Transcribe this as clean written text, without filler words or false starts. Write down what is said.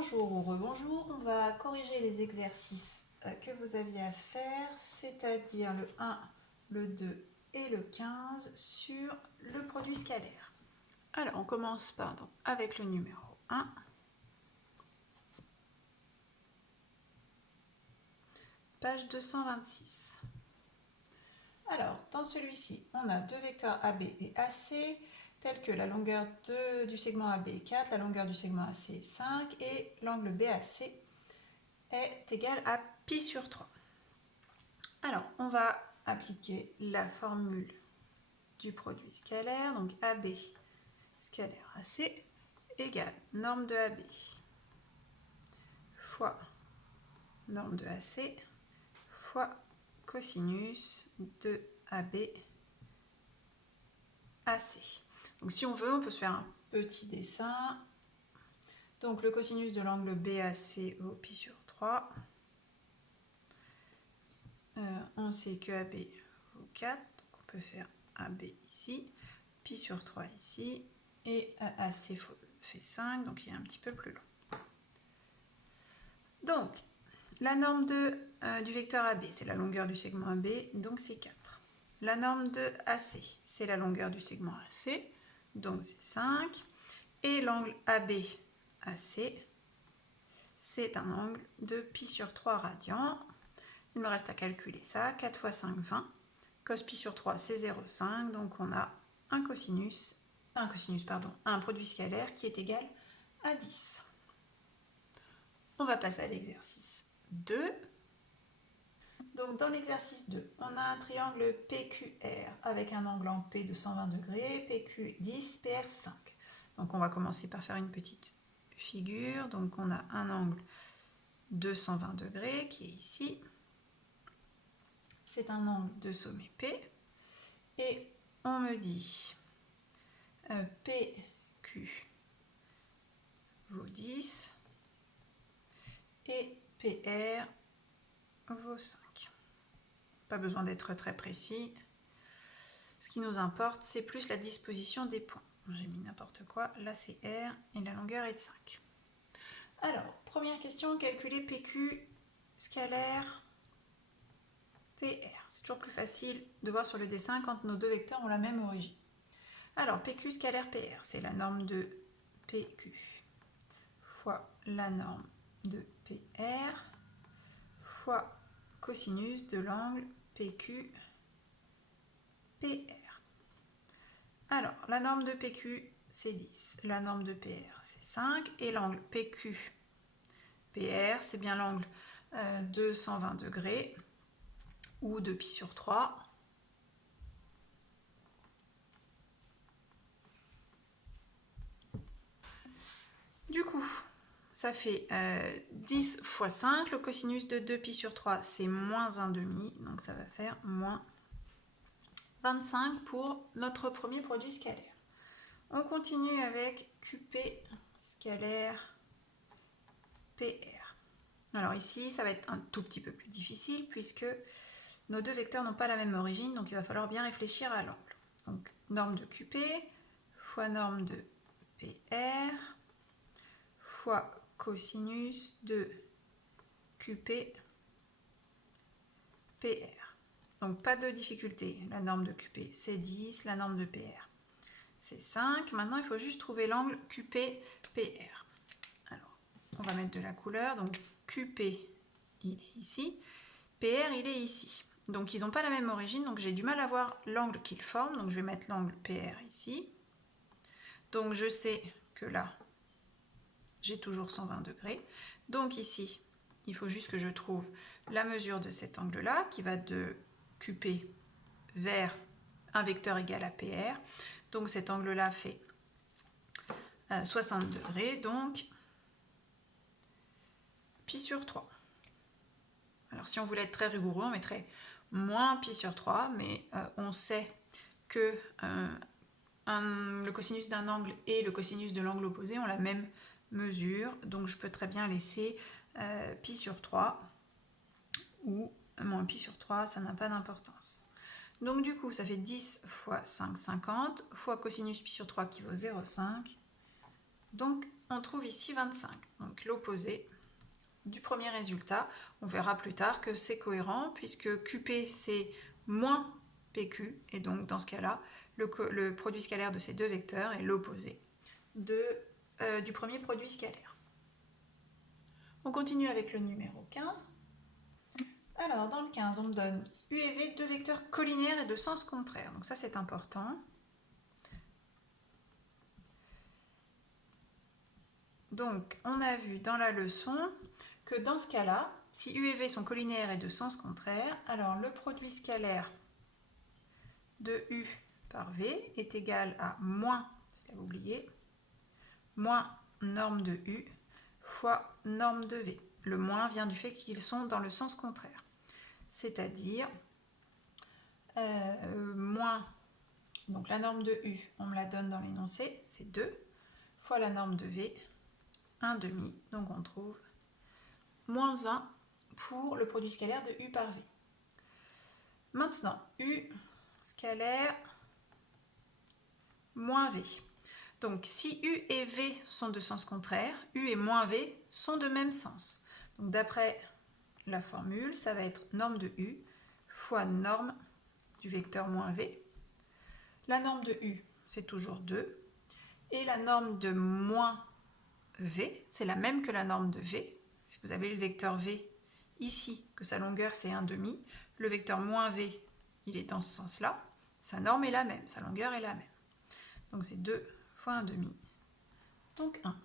Bonjour ou rebonjour, on va corriger les exercices que vous aviez à faire, c'est-à-dire le 1, le 2 et le 15 sur le produit scalaire. Alors on commence avec le numéro 1. Page 226. Alors, dans celui-ci, on a deux vecteurs AB et AC, tels que la longueur du segment AB est 4, la longueur du segment AC est 5, et l'angle BAC est égal à pi sur 3. Alors, on va appliquer la formule du produit scalaire, donc AB scalaire AC égale norme de AB fois norme de AC fois cosinus de AB AC. Donc si on veut, on peut se faire un petit dessin. Donc le cosinus de l'angle BAC au pi sur 3. On sait que AB vaut 4, donc on peut faire AB ici, pi sur 3 ici, et AC fait 5, donc il est un petit peu plus long. Donc, la norme du vecteur AB, c'est la longueur du segment AB, donc c'est 4. La norme de AC, c'est la longueur du segment AC, donc c'est 5. Et l'angle AB-AC, c'est un angle de pi sur 3 radians. Il me reste à calculer ça. 4 fois 5, 20. Cos pi sur 3, c'est 0,5. Donc on a un produit scalaire qui est égal à 10. On va passer à l'exercice 2. Donc dans l'exercice 2, on a un triangle PQR avec un angle en P de 120 degrés, PQ 10, PR 5. Donc on va commencer par faire une petite figure. Donc on a un angle de 120 degrés qui est ici. C'est un angle de sommet P. Et on me dit PQ vaut 10 et PR vaut 5. Pas besoin d'être très précis. Ce qui nous importe, c'est plus la disposition des points. J'ai mis n'importe quoi. Là, c'est R et la longueur est de 5. Alors, première question, calculer PQ scalaire PR. C'est toujours plus facile de voir sur le dessin quand nos deux vecteurs ont la même origine. Alors, PQ scalaire PR, c'est la norme de PQ fois la norme de PR fois cosinus de l'angle PQ PR. Alors, la norme de PQ, c'est 10. La norme de PR, c'est 5. Et l'angle PQ PR, c'est bien l'angle de 120 degrés ou de pi sur 3. Du coup, ça fait 10 fois 5. Le cosinus de 2 pi sur 3, c'est moins 1,5. Donc ça va faire moins 25 pour notre premier produit scalaire. On continue avec QP scalaire PR. Alors ici, ça va être un tout petit peu plus difficile puisque nos deux vecteurs n'ont pas la même origine, donc il va falloir bien réfléchir à l'angle. Donc norme de QP fois norme de PR fois cosinus de QP PR. Donc pas de difficulté, la norme de QP c'est 10, la norme de PR c'est 5. Maintenant il faut juste trouver l'angle QP PR. Alors on va mettre de la couleur, donc QP il est ici, PR il est ici. Donc ils n'ont pas la même origine, donc j'ai du mal à voir l'angle qu'ils forment, donc je vais mettre l'angle PR ici. Donc je sais que là j'ai toujours 120 degrés. Donc ici, il faut juste que je trouve la mesure de cet angle-là, qui va de QP vers un vecteur égal à PR. Donc cet angle-là fait 60 degrés, donc pi sur 3. Alors si on voulait être très rigoureux, on mettrait moins pi sur 3, mais on sait que le cosinus d'un angle et le cosinus de l'angle opposé ont la même mesure, donc je peux très bien laisser pi sur 3 ou moins pi sur 3, ça n'a pas d'importance. Donc du coup ça fait 10 fois 5, 50, fois cosinus pi sur 3 qui vaut 0,5, donc on trouve ici 25. Donc l'opposé du premier résultat. On verra plus tard que c'est cohérent puisque QP c'est moins PQ et donc dans ce cas-là, le produit scalaire de ces deux vecteurs est l'opposé du premier produit scalaire. On continue avec le numéro 15. Alors dans le 15, on me donne U et V, deux vecteurs collinaires et de sens contraire. Donc ça c'est important. Donc on a vu dans la leçon que dans ce cas-là, si U et V sont collinaires et de sens contraire, alors le produit scalaire de U par V est égal à moins, vous oubliez, moins norme de U fois norme de V. Le moins vient du fait qu'ils sont dans le sens contraire. C'est-à-dire moins, donc la norme de U, on me la donne dans l'énoncé, c'est 2, fois la norme de V, 1,5. Donc on trouve moins 1 pour le produit scalaire de U par V. Maintenant, U scalaire moins V. Donc si U et V sont de sens contraire, U et moins V sont de même sens. Donc d'après la formule, ça va être norme de U fois norme du vecteur moins V. La norme de U, c'est toujours 2. Et la norme de moins V, c'est la même que la norme de V. Si vous avez le vecteur V ici, que sa longueur c'est 1,5, le vecteur moins V, il est dans ce sens-là. Sa norme est la même, sa longueur est la même. Donc c'est 2 fois 1,5. Donc 1.